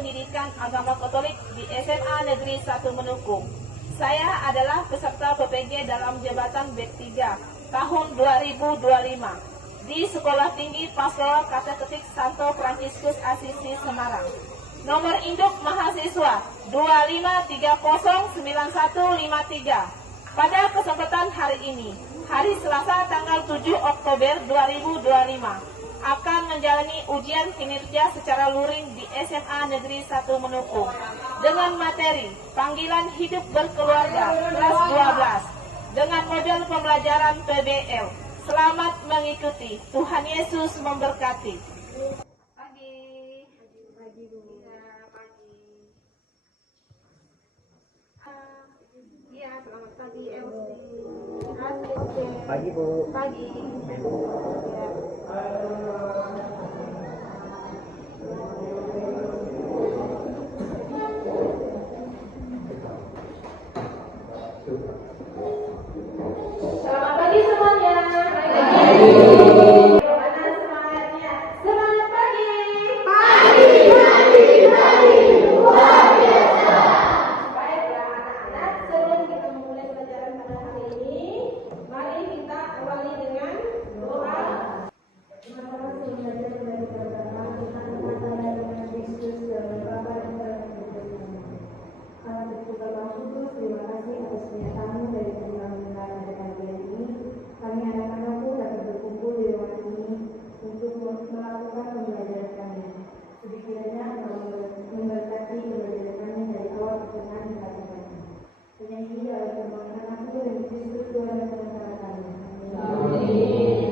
Pendidikan Agama Katolik di SMA Negeri 1 Menukung. Saya adalah peserta PPG dalam jabatan B3 tahun 2025 di Sekolah Tinggi Pastoral Kateketik Santo Fransiskus Asisi Semarang. Nomor induk mahasiswa 2530953. Pada kesempatan hari ini, hari Selasa tanggal 7 Oktober 2025, akan menjalani ujian kinerja secara luring di SMA Negeri 1 Menukung dengan materi Panggilan Hidup Berkeluarga kelas 12 dengan model pembelajaran PBL. Selamat mengikuti. Tuhan Yesus memberkati. Pagi. Pagi, Bu. Ya, pagi. Iya, selamat pagi, Elsie. Pagi, Bu. Pagi. Ya. Selamat pagi semuanya. Pagi. Bagaimana semangatnya? Semangat pagi. Pagi, pagi, pagi. Luar biasa. Baiklah anak-anak, sebelum kita memulai pelajaran pada hari ini, mari kita awali dengan doa. Terima kasih belajar dari pertama Tuhan dengan Yesus dan Bapa dan Allah bersyukur Kudus, terima kasih atas kenyataanmu dari kami pada pagi ini. Kami anak-anakmu dapat berkumpul di rumah ini untuk melakukan pembelajaran kami. Sedikitnya memberkati pembelajaran kami dari awal pertengahan hingga akhir. Penyanyi adalah permohonan anakmu dan Kristus Tuhan dan sementara kami. Amin.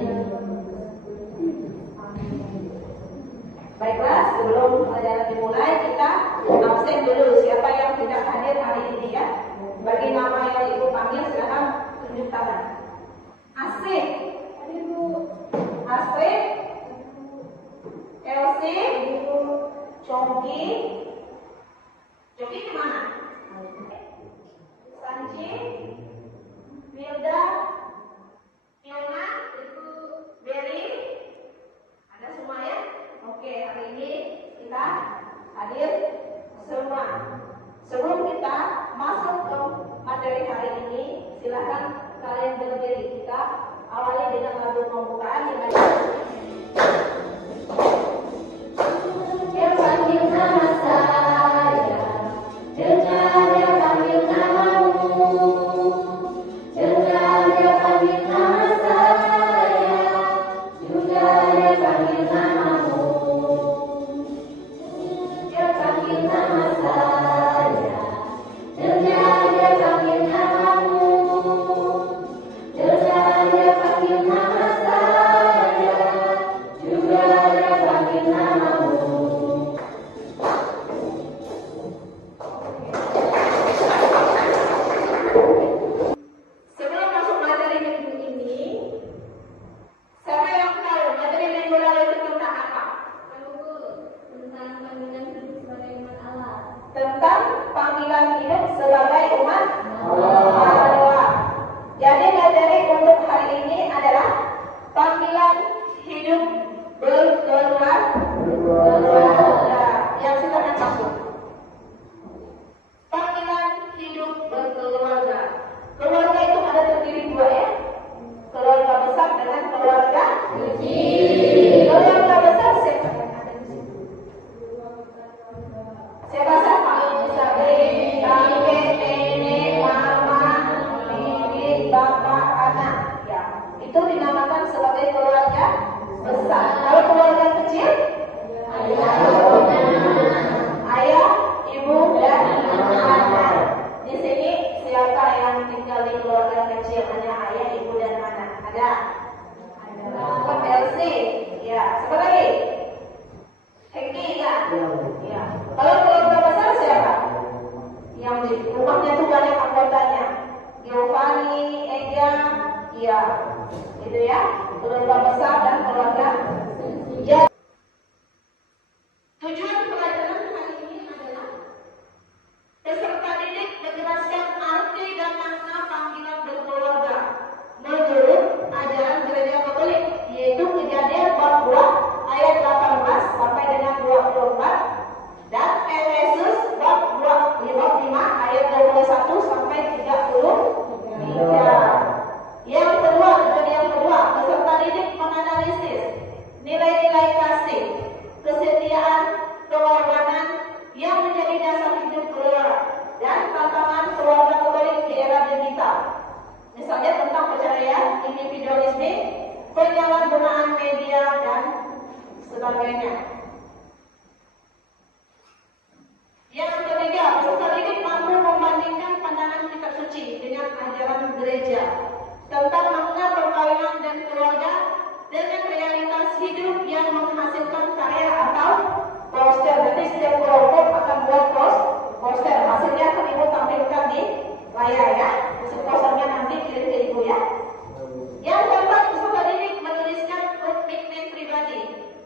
Baiklah, sebelum pelajaran dimulai, kita absen dulu siapa yang tidak hadir hari ini ya. Bagi nama yang Ibu panggil, silakan tunjuk tangan. Asri, Astrid, Elsie, Congki, Congki kemana? Sanci, Wilda, Fiona, Berry, ada semua ya? Oke, hari ini kita hadir semua. Sebelum kita masuk ke materi hari ini, silakan kalian berdiri. Kita awali dengan lagu pembukaan dengan Dia panggil nama saya, dengar Dia panggil namamu, dengar Dia panggil nama saya, juga Dia panggil namamu. Dia panggil nama saya, dengar Dia panggil namamu, dengar Dia panggil nama saya, juga Dia panggil namamu. Sebelum masuk materi minggu ini, siapa yang tahu materi minggu lalu itu tentang apa? Tentang panggilan hidup sebagai umat Allah. Tentang panggilan hidup sebagai umat Allah. Jadi materi untuk hari ini adalah panggilan hidup berkeluarga. Yang silakan masuk. Panggilan hidup berkeluarga. Keluarga itu ada terdiri dua ya. Keluarga besar dengan keluarga kecil. Keluarga besar siapa yang ada di sini? Siapa? Kakek, nenek, mama, bibi, bapak, anak. Ya, itu dinamakan sebagai keluarga besar. Kalau keluarga kecil, ayah, ibu, dan anak. Di sini siapa yang tinggal di keluarga kecil? Hanya ayah, ibu, dan anak. Ada? Ada. Elsie. Ya. Siapa lagi? Heki ya? Ya. Kalau keluarga besar siapa? Yang di rumahnya itu banyak anggotanya. Giovanni, Ega, ya. Itu ya. Keluarga besar dan keluarga. Ya. Tujuan pelajaran hari ini adalah peserta didik menjelaskan arti dan makna panggilan berkeluarga menurut ajaran Gereja Katolik, yaitu Kejadian bab 2 ayat 18 sampai dengan 24 dan yang menjadi dasar hidup keluarga dan tantangan keluarga kembali di era digital. Misalnya tentang perceraian, individualisme, penyalahgunaan media dan sebagainya. Yang ketiga, peserta didik mampu membandingkan pandangan kitab suci dengan ajaran gereja tentang makna perkawinan dan keluarga dengan realitas hidup yang menghasilkan karya atau poster. Jadi setiap kelompok akan buat poster. Hasilnya akan ibu tampilkan di layar ya. Hasil posternya nanti kirim ke ibu ya. Yang keempat, peserta didik menuliskan komitmen pribadi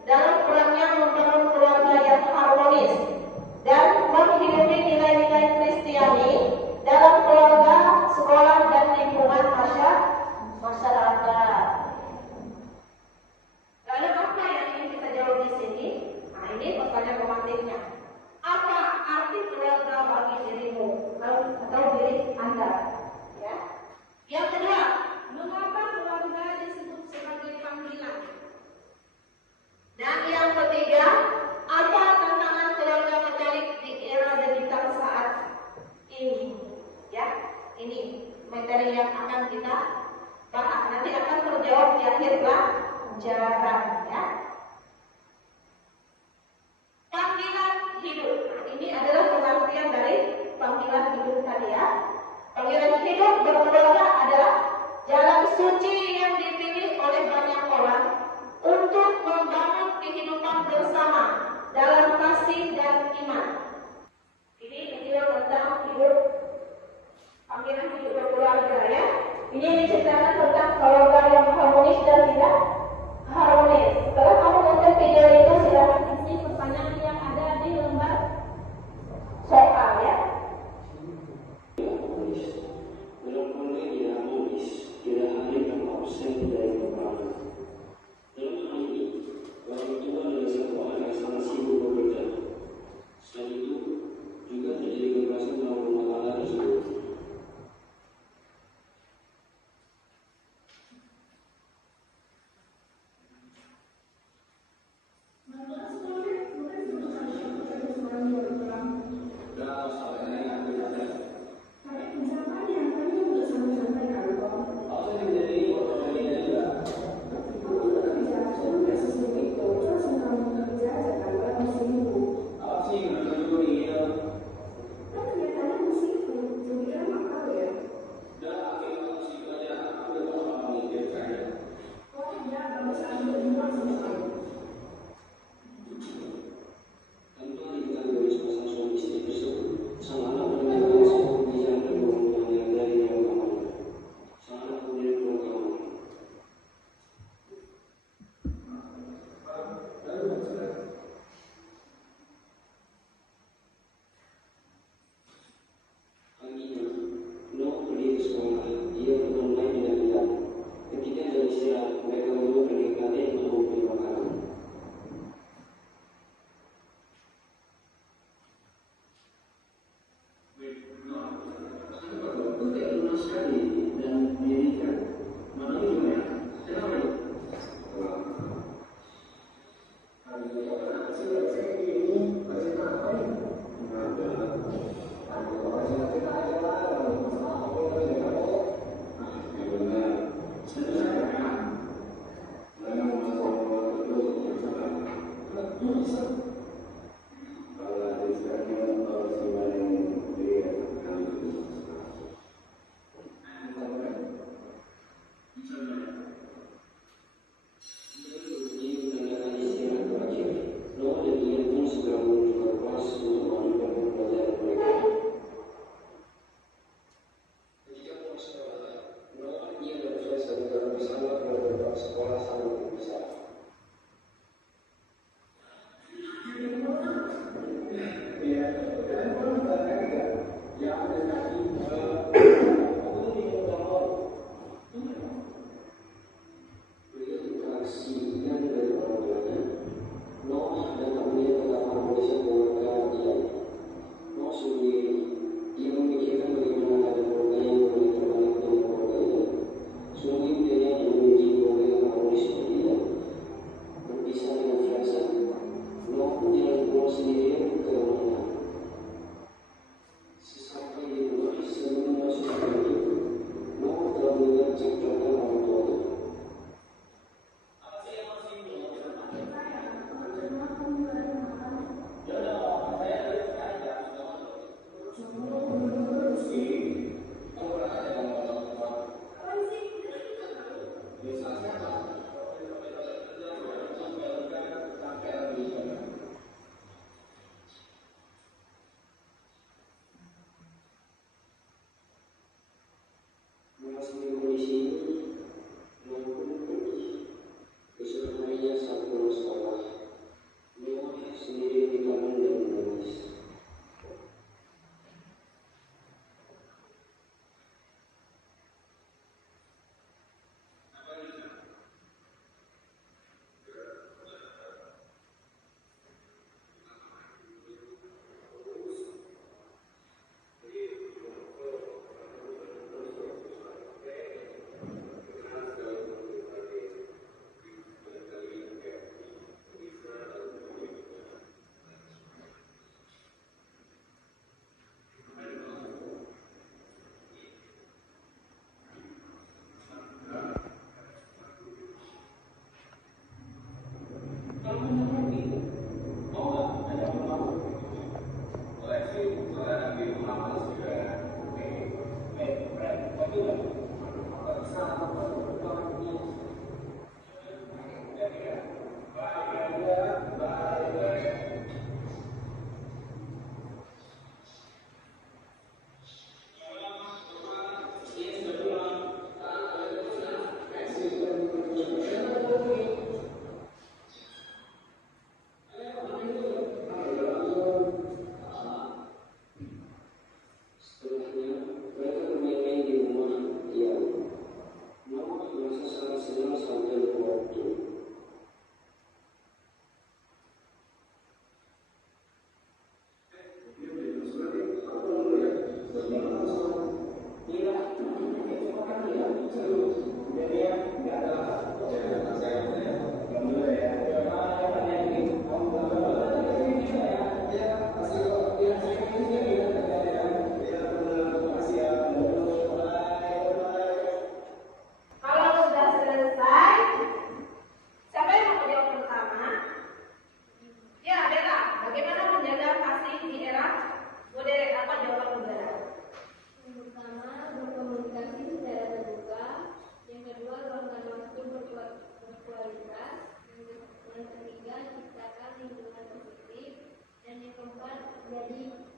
dalam perannya membangun keluarga yang harmonis dan menghidupi nilai-nilai Kristiani dalam keluarga, sekolah, dan lingkungan masyarakat. Lalu apa yang ingin kita jawab di sini? Nah, ini pertanyaan romantiknya. Apa arti keluarga bagi dirimu atau diri Anda? Ya. Yang kedua, mengapa keluarga disebut sebagai panggilan? Dan yang ketiga, apa tantangan keluarga Katolik di era digital saat ini? Ya, ini materi yang akan kita bahas. Nanti akan terjawab di akhir pelajaran ya. Panggilan hidup. Nah, ini adalah pengertian dari panggilan hidup tadi ya. Panggilan hidup berkeluarga adalah jalan suci yang dipilih oleh banyak orang untuk membangun kehidupan bersama dalam kasih dan iman. Ini menjelaskan tentang hidup, panggilan hidup berkeluarga ya. Ini diceritakan tentang keluarga yang harmonis dan tidak harmonis. Setelah kamu nonton video itu, silakan isi pertanyaan yang ada di lembar soal ya. Dalam keluarga tidak harmonis, tidak hadir tanpa absen dari peperangan. Dalam hal ini, orang tua adalah satu orang yang sangat sibuk bekerja. Selain itu, juga terjadi kekerasan dalam rumah tangga tersebut.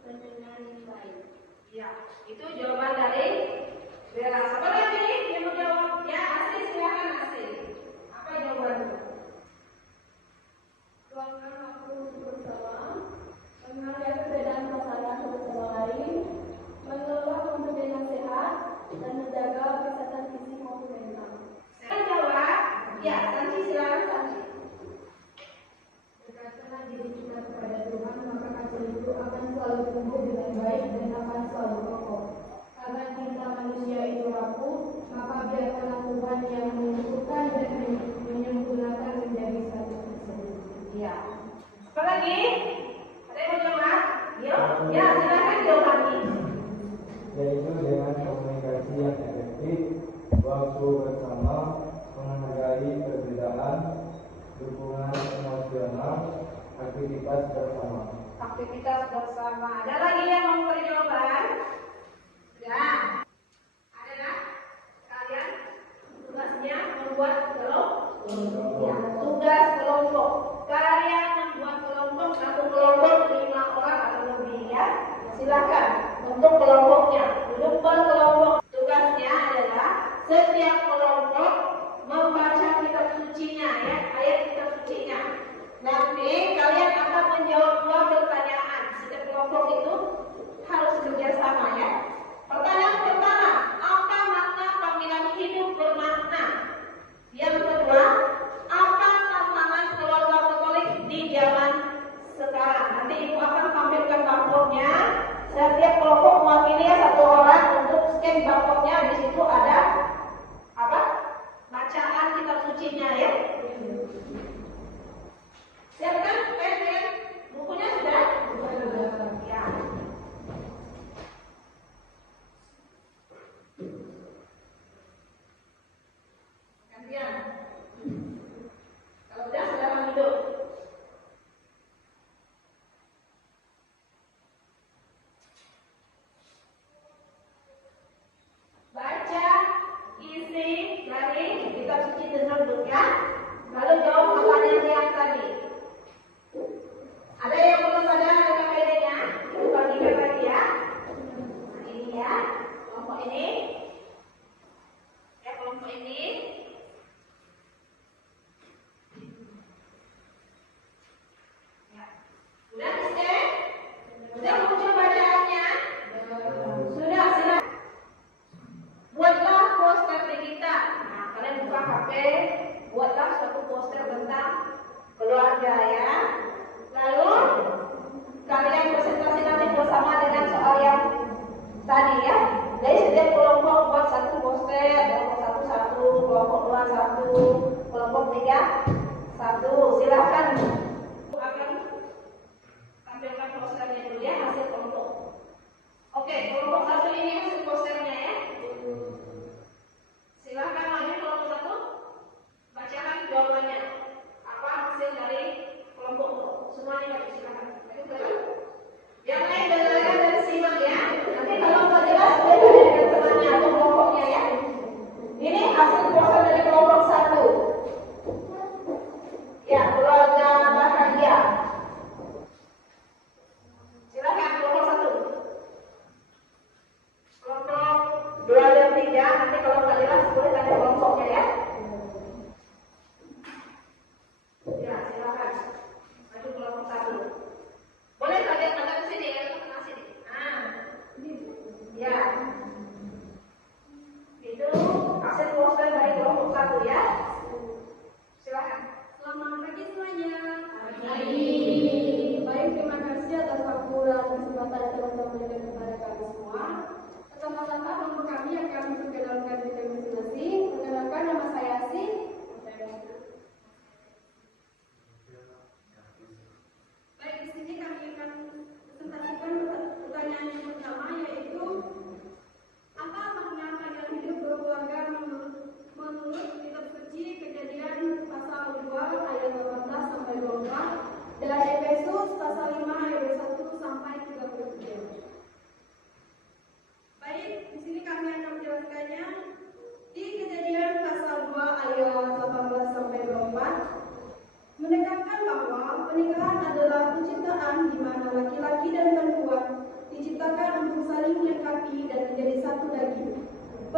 pendengar yang baik. Ya, itu jawaban dari Bella. Siapa lagi yang mau jawab? Ya, Asri, silakan Asri. Apa jawabannya? Ruangkan waktu untuk bersama, menghargai perbedaan pasangan satu sama lain, mengelola momen dengan sehat, dan menjaga kesehatan fisik maupun mental. Saya jawab. Ya, Sanci, silakan Sanci. Dekatkanlah diri kita kepada Tuhan, maka hasil itu akan selalu tumbuh dengan baik dan akan selalu kokoh. Karena cinta manusia itu rapuh, maka biarkanlah Tuhan yang menyembuhkan dan menyempurnakan menjadi satu tersebut. Ya. Apa lagi? Ada yang mau jawab? Ya, silakan jawab lagi. Yaitu dengan komunikasi yang efektif, waktu bersama, menghargai perbedaan, dukungan emosional, aktivitas bersama. Aktivitas bersama. Ada lagi yang mau memberi jawaban? Ya. Ada nggak? Kalian tugasnya membuat kelompok. Ya, tugas kelompok. Kalian membuat kelompok, satu kelompok 5 orang atau lebih ya. Silakan untuk kelompoknya. Duduk berkelompok. Tugasnya adalah setiap kelompok membaca kitab sucinya ya, ayat kitab sucinya. Nanti kalian akan menjawab 2 pertanyaan. Setiap kelompok itu harus kerjasama ya. Pertanyaan pertama, apa makna panggilan hidup bermakna? Yang kedua, apa tantangan keluarga Katolik di zaman sekarang? Nanti ibu akan tampilkan barcode-nya. Setiap kelompok mewakili 1 orang untuk scan barcode-nya. Di situ ada apa? Bacaan kitab sucinya ya. Siapkan pen, bukunya sudah? Ya. Gantian. Kalau udah silakan duduk. Baca isi dari kitab suci tersebut ya. Lalu jawab pertanyaan yang tadi. Ada yang belum ada kaidahnya? Itu bagikan lagi ya. Nah, ini ya, kelompok ini. Ya, kelompok ini. Ya. Sudah di-scan? Sudah muncul bacaannya? Sudah, sudah. Buatlah poster di kita. Nah, kalian buka HP, buatlah suatu poster tentang keluarga ya. Lalu kalian presentasi nanti bersama dengan soal yang tadi ya. Jadi setiap kelompok buat 1 poster, kelompok 1 1, kelompok 2 1, kelompok 3 1. Silakan. Aku akan tampilkan posternya dulu ya, hasil kelompok. Oke, kelompok 1 ini hasil posternya ya. Silakan lagi kelompok 1. Bacakan jawabannya. Apa hasil dari kelompok itu? Semuanya baca, silakan. Yang lain dengarkan dan simak ya. Nanti kalau nggak jelas boleh tanya dengan temannya atau kelompoknya ya. Ini hasil poster dari kelompok 1. Ya, keluarga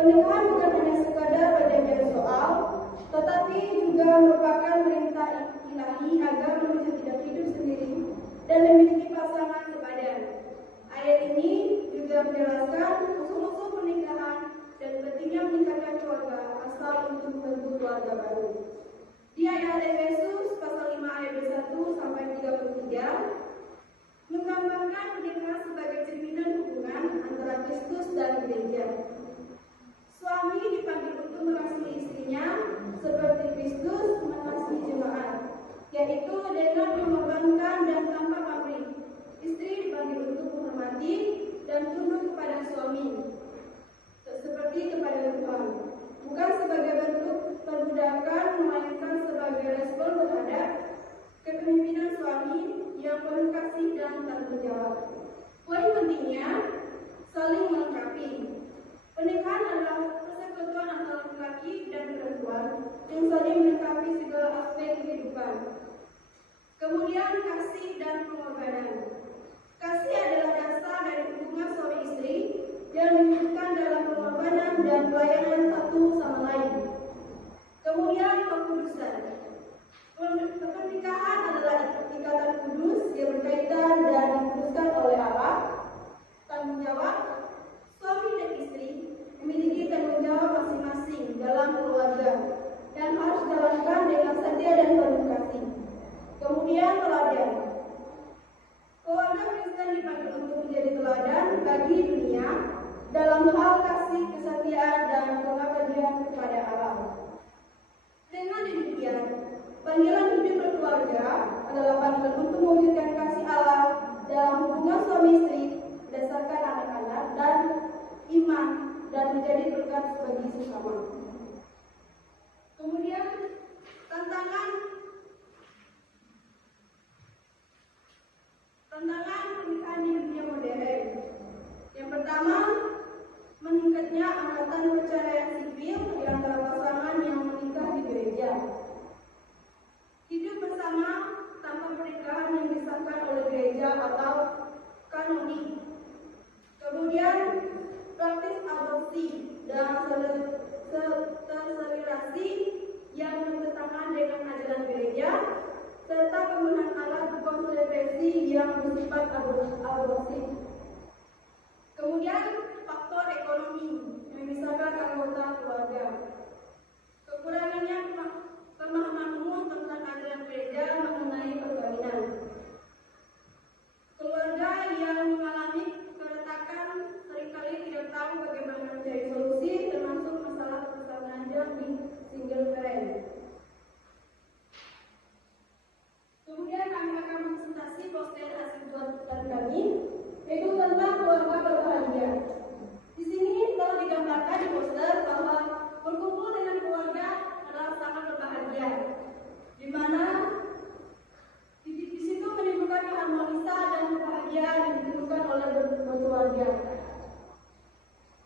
Pernikahan bukan hanya sekadar perjanjian soal, tetapi juga merupakan perintah ilahi agar manusia tidak hidup sendiri dan memiliki pasangan sepadan. Ayat ini juga menjelaskan usul-usul pernikahan dan pentingnya meningkatkan keluarga asal untuk membentuk keluarga baru. Di ayat Efesus pasal 5 ayat 21 sampai 33 menggambarkan pernikahan sebagai cerminan hubungan antara Kristus dan gereja. Suami dipanggil untuk mengasihi istrinya seperti Kristus mengasihi jemaat, yaitu dengan mengorbankan dan tanpa pamrih. Istri dipanggil untuk menghormati dan tunduk kepada suami, seperti kepada Tuhan, bukan sebagai bentuk perbudakan, melainkan sebagai respon terhadap kepemimpinan suami yang penuh kasih dan tanggung jawab. Poin pentingnya saling melengkapi. Pernikahan adalah persekutuan antara laki-laki dan perempuan yang saling melengkapi segala aspek kehidupan. Kemudian kasih dan pengorbanan. Kasih adalah dasar dari hubungan suami istri yang diwujudkan dalam pengorbanan dan pelayanan satu sama lain. Kemudian kekudusan. Pernikahan adalah ikatan kudus yang berkaitan dan dikuduskan oleh Allah. Tanggung jawab suami dan istri memiliki tanggung jawab masing-masing dalam keluarga dan harus dijalankan dengan setia dan penuh kasih. Kemudian teladan. Keluarga Kristen dipanggil untuk menjadi teladan bagi dunia dalam hal kasih, kesetiaan, dan pengabdian kepada Allah. Dengan demikian, panggilan hidup berkeluarga adalah panggilan untuk mewujudkan kasih Allah dalam hubungan suami istri berdasarkan anak-anak dan iman dan menjadi berkat bagi sesama. Kemudian tantangan pernikahan di dunia modern. Yang pertama, meningkatnya angkatan perceraian sipil di antara pasangan yang menikah di gereja. Hidup bersama tanpa pernikahan yang disahkan oleh gereja atau kanonik. Kemudian praktis aborsi dan sterilisasi yang bertentangan dengan ajaran gereja, serta penggunaan alat kontrasepsi yang bersifat abortif. Kemudian faktor ekonomi memisahkan anggota keluarga. Kekurangannya pemahaman umum tentang ajaran gereja mengenai perkawinan. Keluarga yang mengalami keretakan seringkali tidak tahu bagaimana mencari solusi, termasuk masalah pasangan di single parent. Kemudian kami akan presentasi poster hasil buatan kami, yaitu tentang keluarga berbahagia. Di sini telah digambarkan di poster bahwa berkumpul dengan keluarga adalah sangat berbahagia, di mana di situ menimbulkan keharmonisan dan kebahagiaan yang ditimbulkan oleh berkeluarga.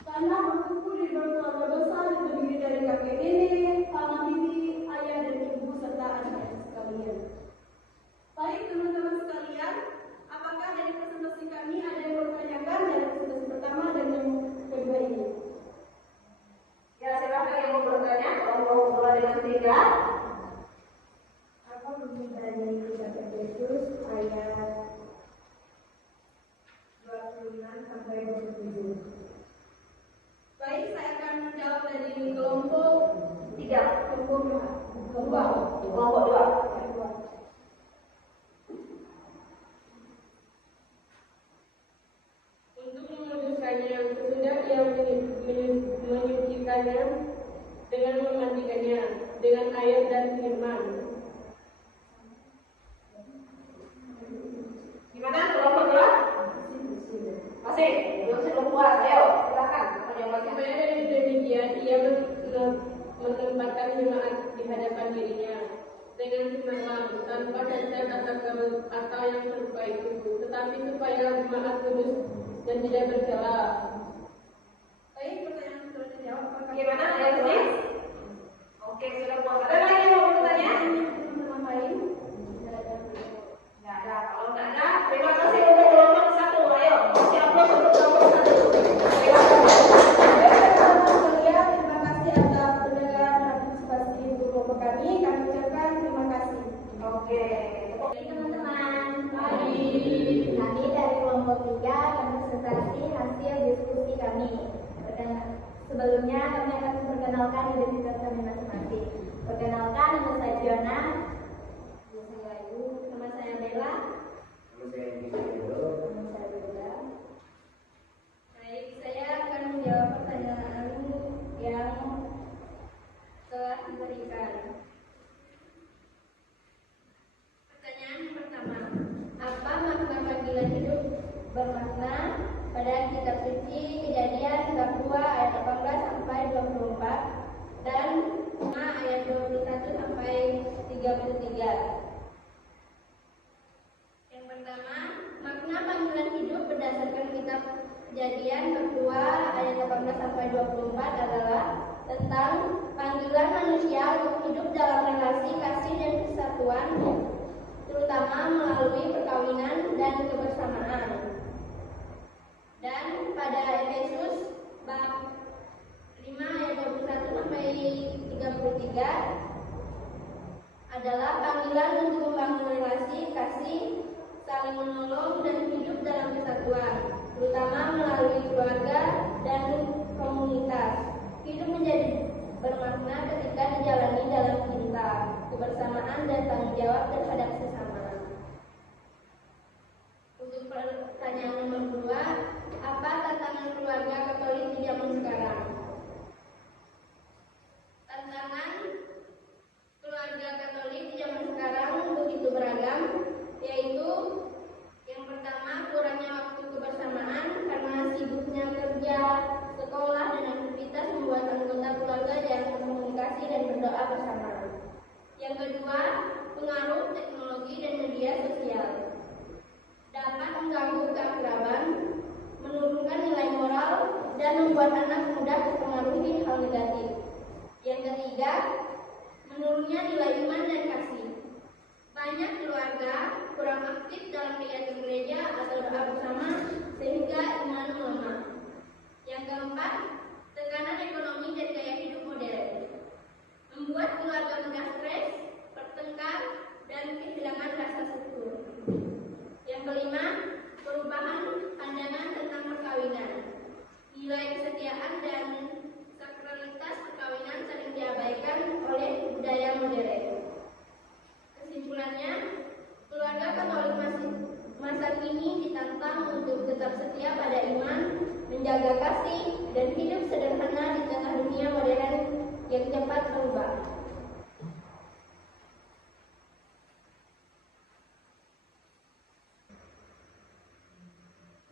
Karena berkumpul di berkeluarga besar terdiri dari kakek nenek, paman bibi, ayah dan ibu serta adik-adik sekalian. Baik teman-teman sekalian, apakah dari presentasi kami ada yang bertanyakan dari presentasi pertama dan yang kedua ini? Ya, silakan yang mau bertanya. Kalau mau mulai dengan 3. Apa maksud dari kisah Yesus ayat 26 sampai 27? Baik, saya akan menjawab dari kelompok 3. Kelompok 2. Kelompok 2. Untuk menguduskannya sesudah ia menyucikannya dengan memandikannya dengan air dan firman. Gimana kelompok 2? Masih? Belum puas. Ayo, silakan. Yang masih Supaya dari demikian ia menempatkan jemaat di hadapan dirinya dengan semalam tanpa cacat atau yang serupa itu, tetapi supaya jemaat kudus dan tidak bercela. Baik, pertanyaan sudah terjawab. Bagaimana? Yang ini? Oke, sudah puas. Ada lagi yang mau bertanya? Teman-teman lain? Tidak ada. Kalau tidak ada, terima kasih untuk kelompok 1. Ayo, kasih aplaus untuk kelompok 1. Silakan. Baik, teman-teman sekalian, kami. Sebelumnya kami akan memperkenalkan identitas kami masing-masing. Perkenalkan, nama saya Fiona. Nama saya Ayu. Nama saya Bella. Nama saya Bella. Baik, saya akan menjawab pertanyaan yang telah diberikan. Pertanyaan yang pertama, apa makna panggilan hidup bermakna? Pada kitab suci Kejadian bab 2 ayat 18 sampai 24 dan 5 ayat 21 sampai 33. Yang pertama, makna panggilan hidup berdasarkan kitab Kejadian bab 2 ayat 18 sampai 24 adalah tentang panggilan manusia untuk hidup dalam relasi kasih dan kesatuan, terutama melalui perkawinan dan kebersamaan. Dan pada Efesus bab 5 ayat 21 sampai 33 adalah panggilan untuk membangun relasi kasih, saling menolong dan hidup dalam kesatuan, terutama melalui keluarga dan komunitas. Hidup menjadi bermakna ketika dijalani dalam cinta, kebersamaan dan tanggung jawab terhadap sesama. Untuk pertanyaan nomor 2, apa tantangan keluarga Katolik di zaman sekarang? Tantangan keluarga Katolik di zaman sekarang begitu beragam, yaitu yang pertama, kurangnya waktu kebersamaan karena sibuknya kerja, sekolah, dan aktivitas membuat anggota keluarga jarang berkomunikasi dan berdoa bersama. Yang kedua, pengaruh teknologi dan media sosial dapat mengganggu keakraban, menurunkan nilai moral, dan membuat anak mudah terpengaruhi hal negatif. Yang ketiga, menurunnya nilai iman dan kasih. Banyak keluarga kurang aktif dalam kegiatan gereja atau doa bersama sehingga iman melemah. Yang keempat, tekanan ekonomi dan gaya hidup modern membuat keluarga mudah stres, bertengkar, dan kehilangan rasa syukur. Yang kelima, perubahan pandangan tentang perkawinan. Nilai kesetiaan dan sakralitas perkawinan sering diabaikan oleh budaya modern. Kesimpulannya, keluarga Katolik masa kini ditantang untuk tetap setia pada iman, menjaga kasih, dan hidup sederhana di tengah dunia modern yang cepat berubah.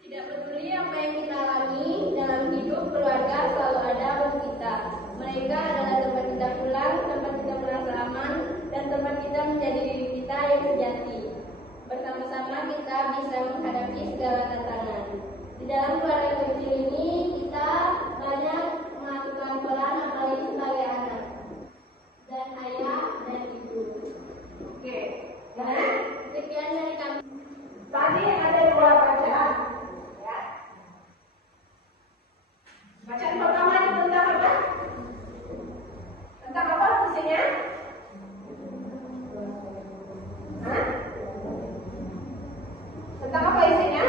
Tidak peduli apa yang kita alami dalam hidup, keluarga selalu ada untuk kita. Mereka adalah tempat kita pulang, tempat kita merasa aman, dan tempat kita menjadi diri kita yang sejati. Bersama-sama kita bisa menghadapi segala tantangan. Di dalam keluarga kecil ini, kita banyak melakukan peran apalagi sebagai anak dan ayah dan ibu. Oke, nah, Sekian dari kami. tadi ada 2 bacaan. Ya. Bacaan pertama itu tentang apa? Tentang apa isinya? Hah? Tentang apa isinya?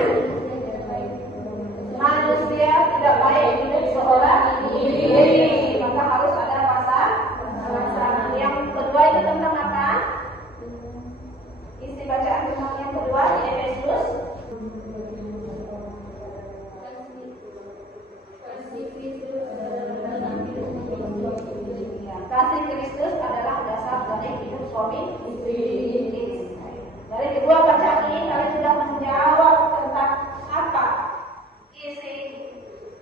Manusia tidak baik hidup seorang diri, maka harus ada pasangan. Yang kedua itu tentang apa? Isi bacaan tentang yang kedua di Efesus. Kasih Kristus adalah dasar dari hidup suami istri. Dari kedua bacaan ini kalian sudah menjawab tentang apa isi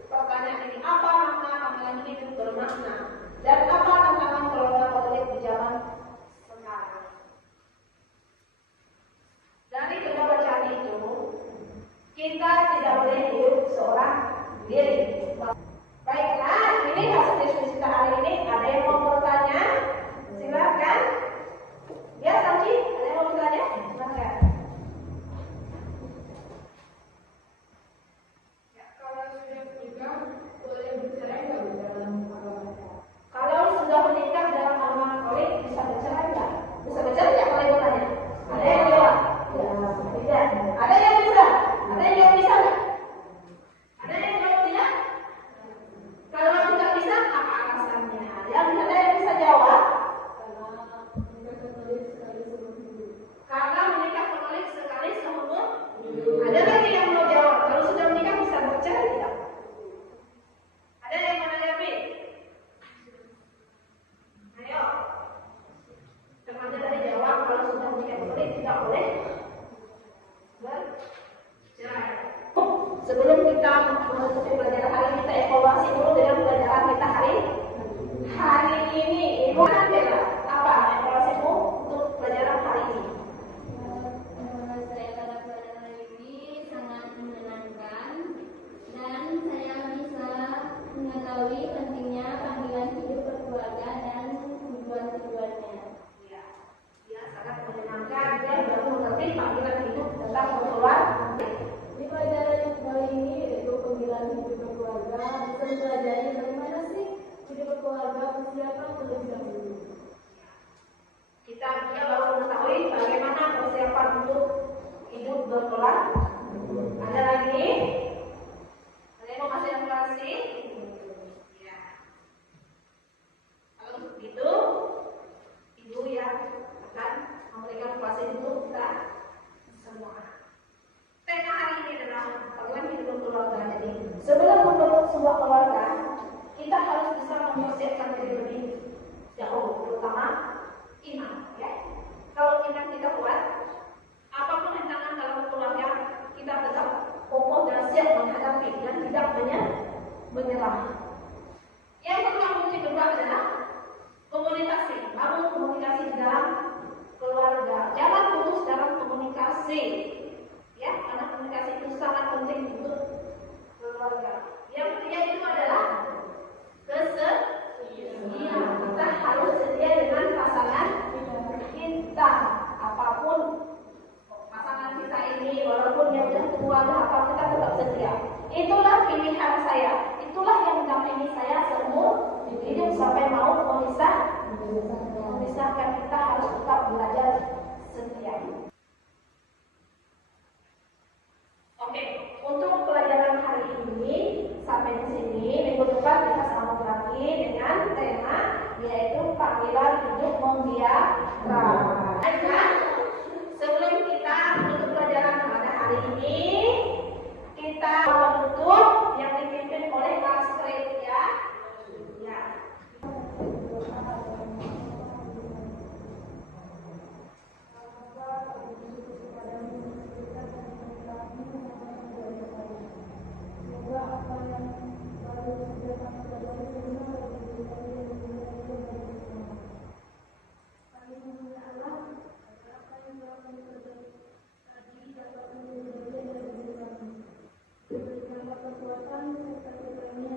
pertanyaan ini. Apa makna panggilan hidup bermakna dan apa tantangan keluarga Katolik di zaman sekarang. Dari kedua bacaan itu, kita tidak boleh hidup seorang diri. Baiklah, ini hasil diskusi kita hari ini. Ada yang mau bertanya? Silakan. Ya, Sanji, ada yang mau bertanya? Silakan. Ya, kalau sudah menikah, boleh bercerai nggak Bu, dalam agama? Kalau sudah menikah dalam agama Katolik bisa bercerai nggak? Bisa bercerai nggak kalau ibu tanya? Ada yang jawab? Ya, tidak. Ada yang bisa? Ada yang jawab bisa nggak? Ada yang jawab tidak? Sebelum kita menutupi pelajaran hari ini, kita evaluasi dulu dengan pelajaran kita hari ini. Ibu bela apa evaluasimu untuk pelajaran hari ini? Saya pada pelajaran hari ini sangat menyenangkan dan saya bisa mengetahui pentingnya panggilan hidup berkeluarga dan tujuan-tujuannya. Ya, sangat menyenangkan dan baru mengerti panggilan hidup tentang berkeluarga. Di pelajaran yang kali ini yaitu panggilan hidup berkeluarga, bisa mempelajari bagaimana sih hidup berkeluarga, persiapan terlebih dahulu. Dia baru mengetahui bagaimana persiapan untuk hidup berkeluarga. Ada lagi? Ada yang mau kasih evaluasi? Ya. Kalau begitu, Ibu yang akan memberikan evaluasi dulu kita semua. Tema hari ini adalah bagaimana hidup berkeluarga. Jadi, sebelum membentuk sebuah keluarga, kita harus bisa mempersiapkan diri lebih jauh, terutama iman. Ya, kalau iman kita kuat, apapun rintangan dalam keluarga, kita tetap kokoh dan siap menghadapi dan tidak menyerah. Yang kedua, kunci kedua adalah komunikasi. Bangun komunikasi di dalam keluarga. Jangan putus dalam komunikasi. Ya, karena komunikasi itu sangat penting untuk keluarga. Yang ketiga itu adalah kesediaan. Kita harus sedia dengan pasangan kita. Apapun pasangan kita ini, walaupun yang sudah tua apa, kita tetap setia. Itulah pilihan saya. Itulah yang mendampingi saya seumur hidup sampai mau memisahkan. Kita harus tetap belajar setia. Oke, untuk pelajaran hari ini sampai di sini. Minggu depan kita sambung lagi dengan tema yaitu panggilan hidup membiarkan. Sebelum kita menutup pelajaran pada hari ini, kita menutup yang dipimpin oleh Astrid ya. Ya. Semoga apa yang baru sudah kami pelajari benar dapat diberikan kami memohon Allah agar apa yang telah kami pelajari tadi dapat menjadi bagian dari diri kami. Diberikanlah kekuatan serta keberanian